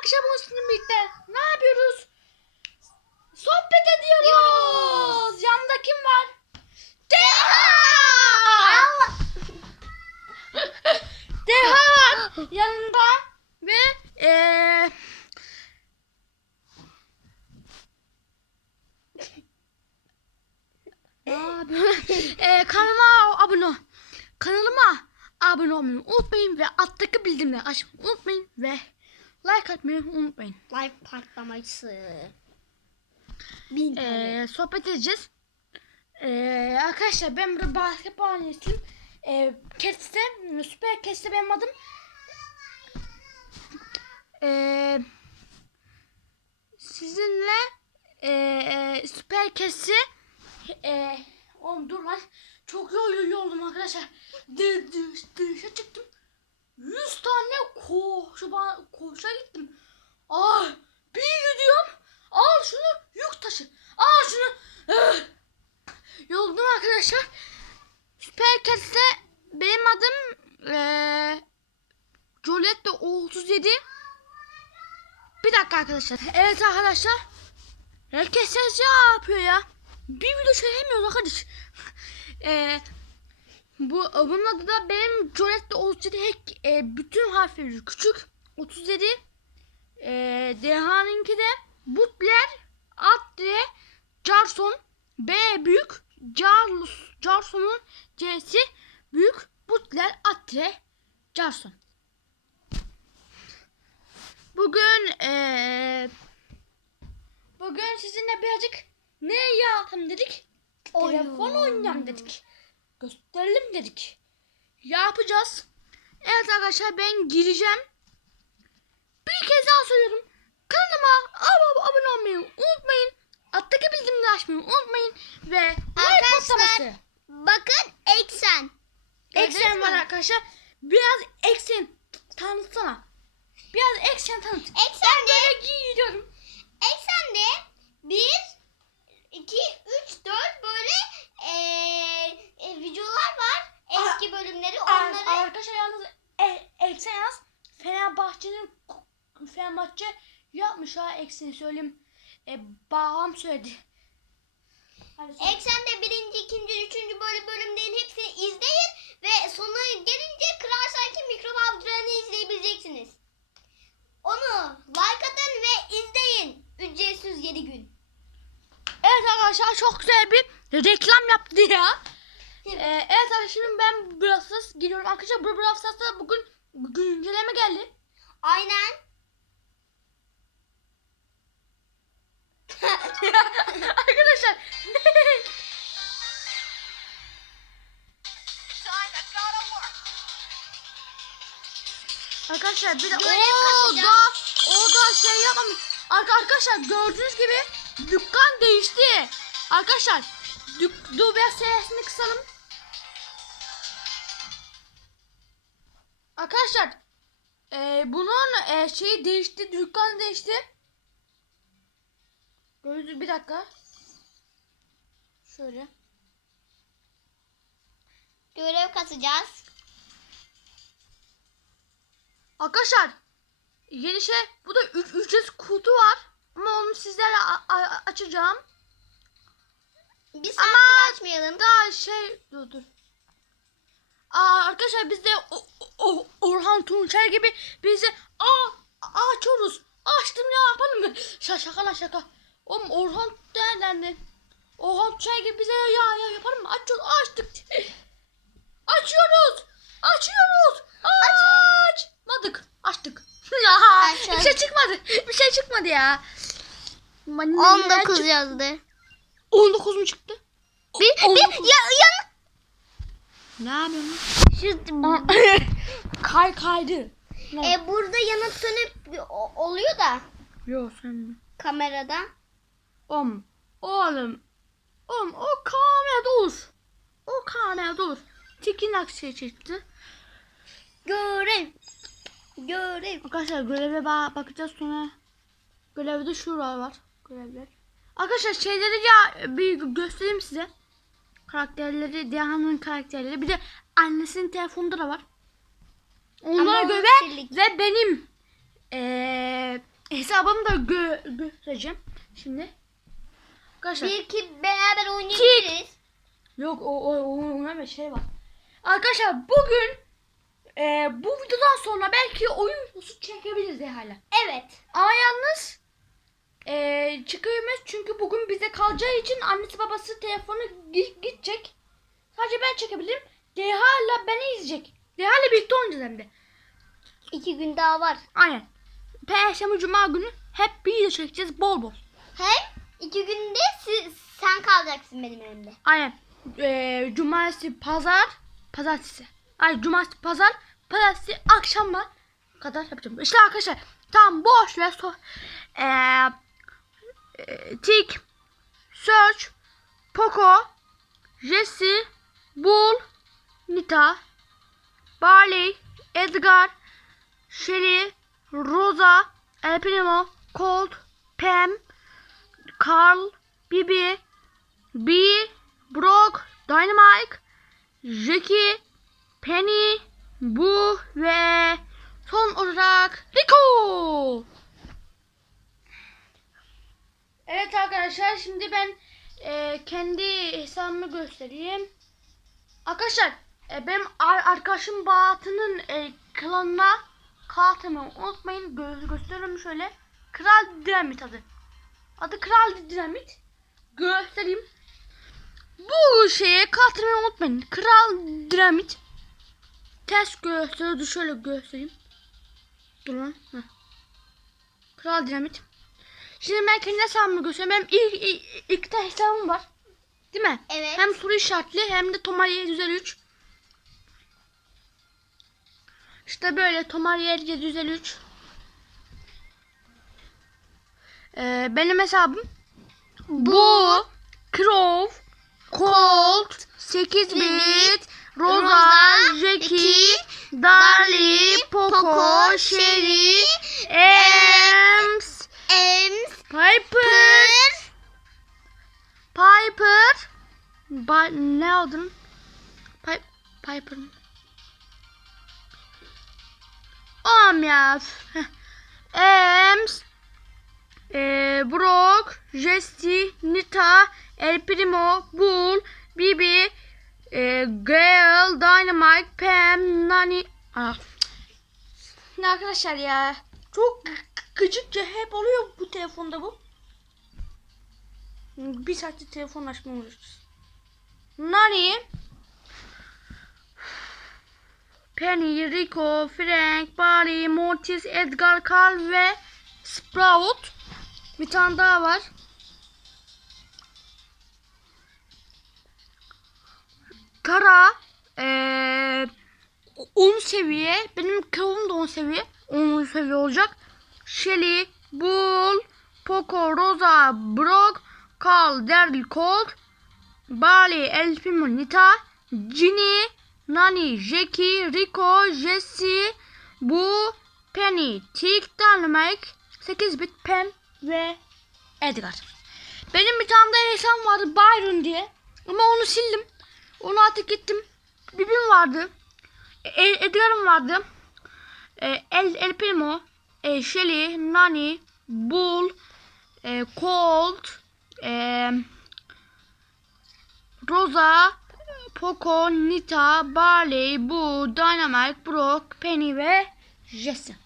akşam olsun birlikte. Ne yapıyoruz? Sohbet ediyoruz. Yanında kim var? Deha! Deha var yanında ve yapıyorsun? Eee, kanalıma abone ol. Kanalıma abone olmayı unutmayın ve alttaki bildirimleri açmayı unutmayın ve like atmayı unutmayın. Live patlaması. Bin tane. Ee, sohbet edeceğiz. Ee, arkadaşlar ben burada basketbol oynayayım. Ee, Kets'te, Süper Kets'te benim adım. Ee, sizinle ee, Süper Kets'i ee, oğlum dur lan. Çok yorucu oldum arkadaşlar. Dı, dı, dışa çıktım. 100 tane koşu, koşa gittim. Ah bir gidiyorum. Al şunu yük taşı. Al şunu. Ah! Yoruldum arkadaşlar. Cats'te benim adım eee Jolette 37. Bir dakika arkadaşlar. Evet arkadaşlar. Herkes ses yapıyor ya. Bir video çekemiyoruz arkadaş. Eee bu bunun adı da benim Jolette 37 hek, e, bütün harfleri küçük 37 e, Deha'nınki de Butler Atre Carson B büyük Charles Carson'un C'si büyük Butler Atre Carson Bugün e, bugün sizinle birazcık ne yapalım dedik? Telefon oynayalım dedik. Gösterelim dedik. Yapacağız. Evet arkadaşlar ben gireceğim. Bir kez daha söylüyorum. Kanalıma ab- abone olmayı unutmayın. Alttaki bildirimleri açmayı unutmayın. Ve like Arkadaşlar, patlaması. Bakın eksen. Gördünüz Eksen var mü? arkadaşlar. Biraz eksen tanıtsana. Biraz eksen tanıt. Eksen de, Böyle giyiyorum. eksen de 1, 2, 3, 4 böyle eee e, videolar var. Eski bölümleri Ar- onları. Arkadaşlar yalnız e- eksen yaz. Fenerbahçe'nin Fenerbahçe ha ekseni söyleyeyim. E, babam söyledi. Hadi söyle. Eksen de birinci, ikinci, üçüncü böyle bölümlerin hepsini izleyin ve sonuna gelince Kral Sanki mikrofonlarını izleyebileceksiniz. Onu like atın ve izleyin. Ücretsiz 7 gün. Evet arkadaşlar çok güzel bir reklam yaptı ya. Ee, evet arkadaşlar şimdi ben Brawl Stars giriyorum. Arkadaşlar Brawl Stars'ta bugün güncelleme geldi. Aynen. Arkadaşlar bir de Görev o da o da şey yapmamış. Arka- Arkadaşlar gördüğünüz gibi dükkan değişti. Arkadaşlar dük dur biraz sesini kısalım. Arkadaşlar e, bunun e, şeyi değişti, dükkan değişti. Gördüğünüz bir dakika. Şöyle. Görev kasacağız. Arkadaşlar yeni şey bu da üç, ücretsiz kutu var. Ama onu sizlerle açacağım. Bir Ama- açmayalım. Daha şey dur dur. Aa, arkadaşlar biz de o, o- Orhan Tunçer gibi biz de aa, açıyoruz. Açtım ya yapalım mı? Şaka şaka lan şaka. Oğlum Orhan derlendi. Orhan Tunçer gibi bize ya ya yapalım mı? Açıyoruz açtık. Açıyoruz. Açıyoruz. Açmadık. Açtık. Ya Açalım. bir şey çıkmadı. Bir şey çıkmadı ya. 19 yazdı. 19 mu çıktı? Bir, bir ya, yan. Ne yapıyorsun? Şu, Kay kaydı. E, burada yanıp sönüp o- oluyor da Yok sen kamerada. Om. Oğlum. Oğlum o kamerada olur. O kamerada olur. Tekin aksiye çıktı. Görev. Görev. Arkadaşlar göreve ba- bakacağız sonra. Görevde şurada var. Görevler. Arkadaşlar şeyleri ya bir göstereyim size. Karakterleri, Diana'nın karakterleri. Bir de annesinin telefonunda da var. Onlara Ama göre ve benim eee hesabımı da gö göstereceğim. Şimdi. Arkadaşlar. Bir ki beraber oynayabiliriz. Yok o o o o bir şey var. Arkadaşlar bugün e, bu videodan sonra belki oyun videosu çekebiliriz hala. Evet. Ama yalnız e, çıkamayız çünkü bugün bize kalacağı için annesi babası telefonu gi- gidecek. Sadece ben çekebilirim. Deha ile beni izleyecek. Deha ile birlikte oynayacağız hem de. İki gün daha var. Aynen. Perşembe Cuma günü hep bir video çekeceğiz bol bol. Hem iki günde siz, sen kalacaksın benim evimde. Aynen. Ee, cumartesi, pazar, pazartesi. Ay cumartesi, pazar, pazartesi akşama kadar yapacağım. İşte arkadaşlar tam boş ve so ee, e, Tik, Search, Poco, Jesse, Bull, Nita, Barley, Edgar, Shelly, Rosa, El Primo, Colt, Pam, Carl, Bibi, B, Brock, Dynamite, Jackie, Penny, Bu ve son olarak Rico. Evet arkadaşlar şimdi ben e, kendi hesabımı göstereyim. Arkadaşlar e, benim ar- arkadaşım Batı'nın e, klanına katılmayı unutmayın. Gö gösteriyorum şöyle. Kral Dinamit adı. Adı Kral Dinamit. Göstereyim. Bu şeye katılmayı unutmayın. Kral Dinamit. Ters gösteriyordu. Şöyle göstereyim. Dur lan. Heh. Kral Dinamit. Şimdi ben kendi hesabımı göstereyim. Benim ilk, ilk, ilk de hesabım var. Değil mi? Evet. Hem soru işaretli hem de Tomar 753. İşte böyle Tomar 753. Ee, benim hesabım bu Crow Colt 8 bit Rosa, Rosa, Jackie, Darly, Poco, Sherry, Ems, Ems, Piper, Piper, ba ne aldın? Pi Piper mı? Am ya. Ems, e, Brock, Jesse, Nita, El Primo, Bull, Bibi, e, Gale, Dynamite, Pam, Nani. Ah. Ne arkadaşlar ya. Çok gı- gıcıkça hep oluyor bu telefonda bu. Bir saatte telefon uğraşıyoruz. Nani? Penny, Rico, Frank, Barry, Mortis, Edgar, Carl ve Sprout. Bir tane daha var. Kara eee 10 seviye. Benim kavum da 10 seviye. 10 seviye olacak. Shelly, Bull, Poco, Rosa, Brock, Carl, Daryl, Colt, Barley, El Nita, Ginny, Nani, Jackie, Rico, Jesse, Bu, Penny, Tick, Dynamite, 8 bit Pam ve Edgar. Benim bir tane daha hesabım vardı Byron diye. Ama onu sildim. Onu artık gittim. Bibim vardı. E, Edgar'ım vardı. E, El, El Primo, e, Shelly, Nani, Bull, e, Colt, e, Rosa, Poco, Nita, Barley, Bu, Dynamite, Brock, Penny ve Jesse.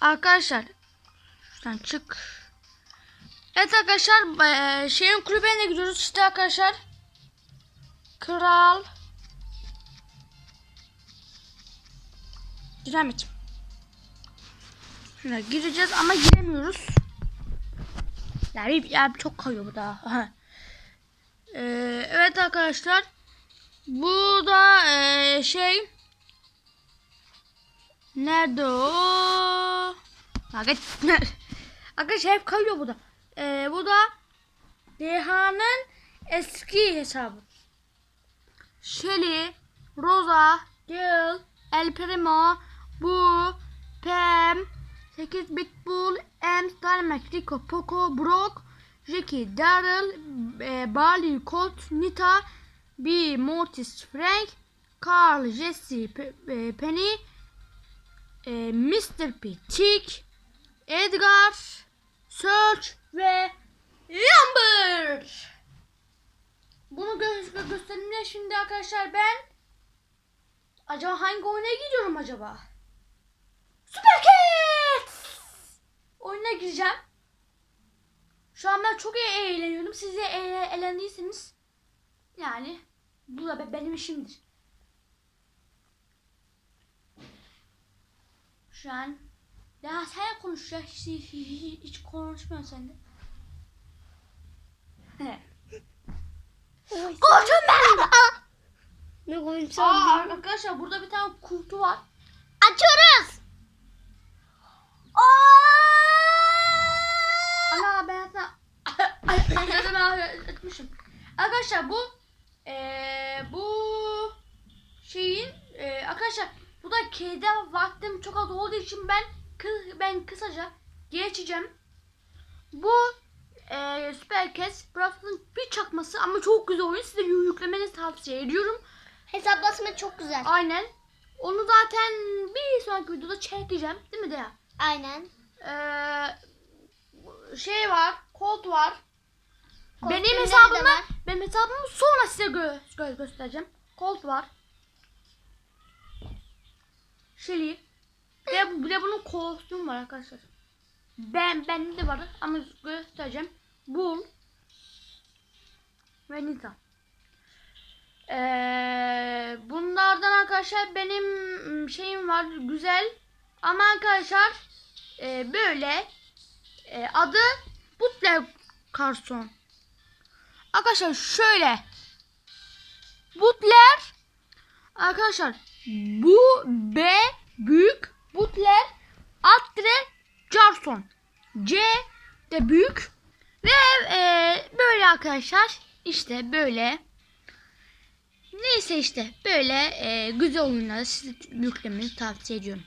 Arkadaşlar şuradan çık. Evet arkadaşlar eee, şeyin kulübüne gidiyoruz işte arkadaşlar. Kral Dinamit. Şuna gireceğiz ama giremiyoruz. Yani, yani çok kayıyor bu da. Eee, evet arkadaşlar. Bu da eee, şey Nerede o? Ha, git. Arkadaşlar hep kayıyor bu da. Ee, bu da Deha'nın eski hesabı. Shelly, Rosa, Gil, El Primo, Bu, Pam, 8 bit Bull, Ems, Dynamite, Rico, Poco, Brock, Jackie, Daryl, e, Barley, Colt, Nita, B, Mortis, Frank, Carl, Jesse, Pe- e, Penny, e, Mr. P, Tick, Edgar, Search ve Amber. Bunu gö- gö- göstereyim şimdi arkadaşlar ben acaba hangi oyuna gidiyorum acaba? Super Cats! Oyuna gireceğim. Şu an ben çok iyi eğleniyorum. Siz de eğ- eğlendiyseniz yani bu da be- benim işimdir. Şu an ya sen konuş ya hiç, hiç, hiç, hiç konuşmuyorsun sen de. He. Koçum ben! Ne Aa, konuşalım? arkadaşlar burada bir tane kutu var. Açıyoruz. Ana ben sana Ay, etmişim. Arkadaşlar bu eee bu şeyin eee, arkadaşlar bu da kedi vaktim çok az olduğu için ben ben kısaca geçeceğim. Bu eee Super Cats Brawl bir çakması ama çok güzel oyun. Size yü- yüklemenizi tavsiye ediyorum. Hesaplaşma çok güzel. Aynen. Onu zaten bir sonraki videoda çekeceğim. Değil mi Deya? Aynen. Ee, şey var, kod var. benim Kostümleri de hesabımı, var. benim hesabımı sonra size gö gö- göstereceğim. Kod var. Shelly. Ve bu- bir de bunun kostümü var arkadaşlar. Ben bende de var ama göstereceğim. Bull ve Nita. Ee, bunlardan arkadaşlar benim şeyim var güzel ama arkadaşlar e, böyle e, adı Butler Carson. Arkadaşlar şöyle Butler arkadaşlar bu B büyük Butler Atre Carson C de büyük. Ve e, böyle arkadaşlar işte böyle. Neyse işte böyle e, güzel oyunları size yüklemenizi tavsiye ediyorum.